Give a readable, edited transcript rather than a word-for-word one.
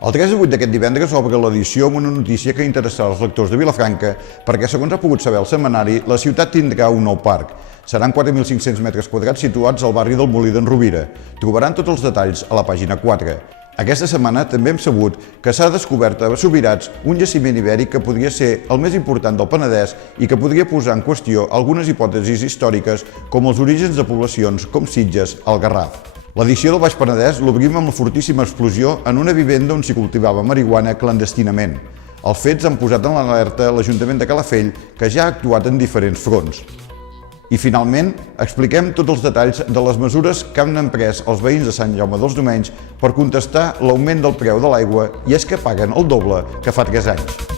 El 3 de 8 d'aquest divendres obre l'edició amb una notícia que interessarà els lectors de Vilafranca perquè, segons ha pogut saber el setmanari, la ciutat tindrà un nou parc. Seran 4.500 metres quadrats situats al barri del Molí d'en Rovira. Trobaran tots els detalls a la pàgina 4. Aquesta setmana també hem sabut que s'ha descobert a Subirats un jaciment ibèric que podria ser el més important del Penedès i que podria posar en qüestió algunes hipòtesis històriques com els orígens de poblacions com Sitges al Garraf. L'edició del Baix Penedès l'obrim amb la fortíssima explosió en una vivenda on s'hi cultivava marihuana clandestinament. Els fets han posat en l'alerta l'Ajuntament de Calafell, que ja ha actuat en diferents fronts. I finalment, expliquem tots els detalls de les mesures que han emprès els veïns de Sant Jaume dels Domenys per contestar l'augment del preu de l'aigua, i és que paguen el doble que fa 3 anys.